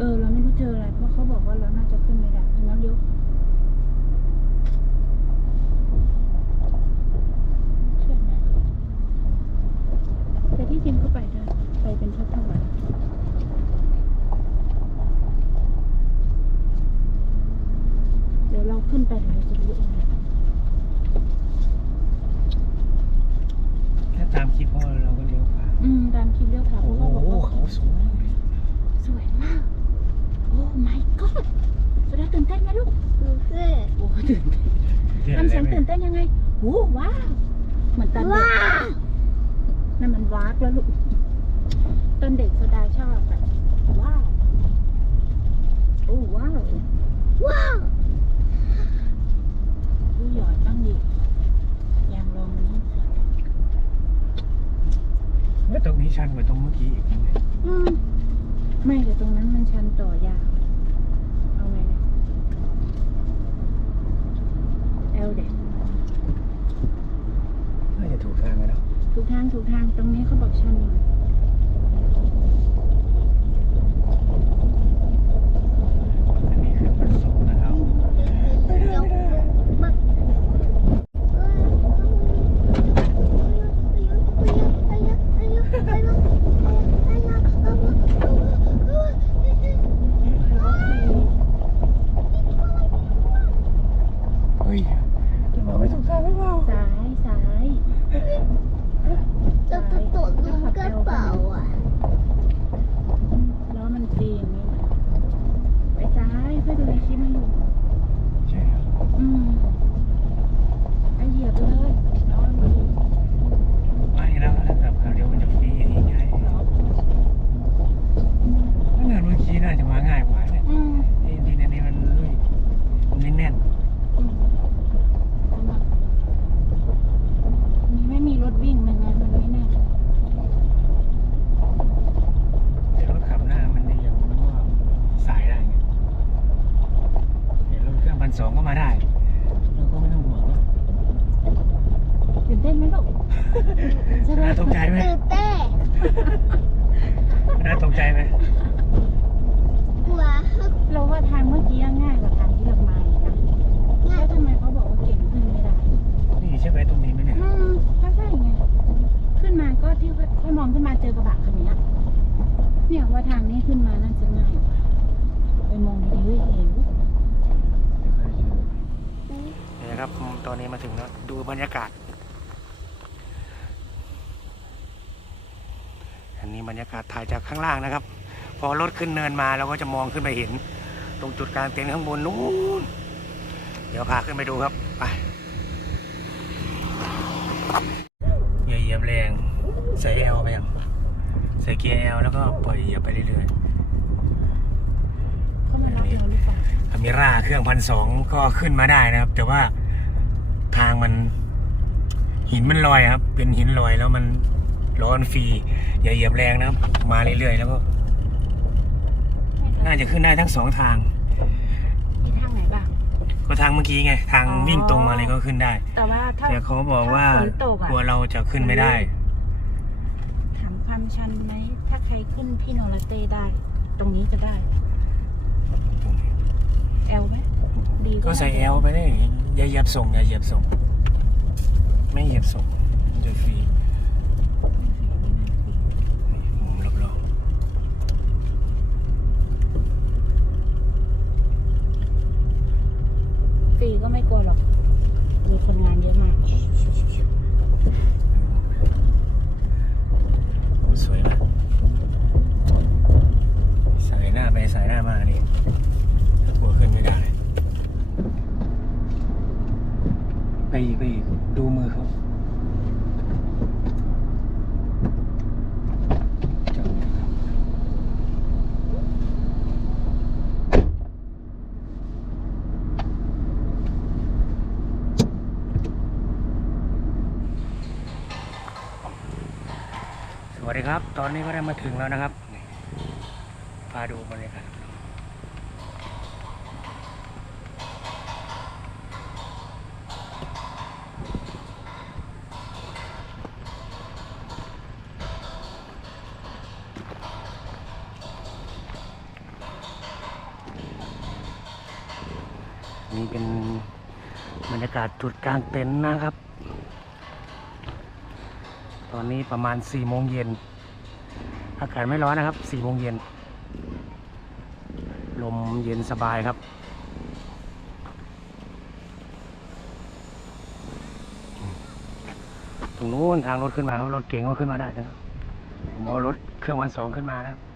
เออ เราไม่รู้เจออะไร เพราะเขาบอกว่าเราน่าจะขึ้นไม่ได้ดังนั้นเลี้ยวใช่ไหมแต่ที่จริงก็ไปได้ ไปเป็นทอดทอดเดี๋ยวเราขึ้นไปเดี๋ยวราจะรู้ โอ้ว้าวเหมือนตอนเด็กนั่นมันว้ากแล้วลูกตอนเด็กโซดาชอบแบบว้าวโอ้ว้าวว้าวดูหยอดบ้างดิยางรองนี่เมื่อตรงนี้ชันกว่าตรงเมื่อกี้อีกนะเนมไม่แต่ตรงนั้นมันชันต่อยาวเอาไงเเอลเด็ก ทางถูกทางตรงนี้เขาบอกชันหน่อยานสองก็มาได้เราก็ไม่ต้องห่วงนะตื่นเต้นไหมลูกน่าตกใจไหมตื่นเต้นน่าตกใจไหมกลัวเราว่าทางเมื่อกี้ง่ายกว่าทางที่เรามาอีกนะง่ายทำไมเขาบอกว่าเก่งขึ้นไม่ได้นี่ใช่ไหมตรงนี้ไหมเนี่ยอืมก็ใช่ไงขึ้นมาก็ที่ค่อมองขึ้นมาเจอกระบะคันนี้เนี่ยว่าทางนี้ขึ้นมาน่าจะง่ายไปมองดีๆเอง นนี่นะครับ ตอนนี้มาถึงแล้วดูบรรยากาศ อันนี้บรรยากาศถ่ายจากข้างล่างนะครับ พอรถขึ้นเนินมาเราก็จะมองขึ้นไปเห็น ตรงจุดกลางเต็นท์ข้างบนนู้นเดี๋ยวพาขึ้นไปดูครับไปอย่าเหยียบแรงใส่แอลไปยังใส่เกียร์แอลแล้วก็ปล่อยเหยียบไปเรื่อยๆ เขามารับเราหรือเปล่า อเมร่าเครื่องพันสองก็ขึ้นมาได้นะครับ แต่ว่าทาง มันหินมันลอยครับ เป็นหินลอยแล้วมันร้อนฟรีอย่าเหยียบแรงนะครับ มาเรื่อยๆแล้วก็ น่าจะขึ้นได้ทั้งสองทาง มีทางไหนบ้าง ก็ทางเมื่อกี้ไง ทางอ๋อ วิ่งตรงมาเลยก็ขึ้นได้ แต่ว่าถ้า แต่เขาบอกว่าถ้าฝนตกอะ กลัวเราจะขึ้นไม่ได้ ถามความชันไหม ถ้าใครขึ้นพี่โนราเต้ได้ ตรงนี้จะได้ แอลไหมดีก็ใส่แอลไปได้อย่าเหยียบส่งอย่าเหยียบส่ง ไม่เหยียบส่งมันจะฟรีมุมรอบๆ ฟรีก็ไม่กลัวหรอก มีคนงานเยอะมาก สวยนะสายหน้าไปสายหน้ามานี่ถ้ากลัวขึ้นไม่ได้ ไปอีกไปอีกดูมือเขาจับส วัสดีครับ ตอนนี้ก็ได้มาถึงแล้วนะครับ พาดูบรรยากาศนี่เป็นบรรยากาศจุดกลางเต็นท์นะครับ ตอนนี้ประมาณ4โมงเย็นอากาศไม่ร้อนนะครับ4โมงเย็น ลมเย็นสบายครับ ตรงนู้นทางรถขึ้นมาครับรถเก๋งก็ขึ้นมาได้นะครับผมเอารถเครื่องวันสองขึ้นมานะค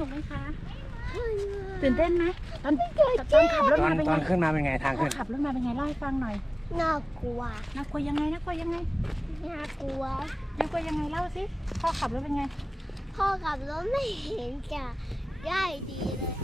นุกไหมคะตื่นเต้นไหมตอนตอนขับรถตอมานเป็นตไงอนขึ้นมาเป็นไงทางพ่อขึ้นขับรถมาเป็นไงเล่าให้ฟังหน่อยน่ากลัวน่ากลัวยังไงน่ากลัวยังไงน่ากลัวน่ากลัวยังไงเล่าสิพ่อขับรถเป็นไง พ่อขับรถไม่เห็นจะได้ดีเลย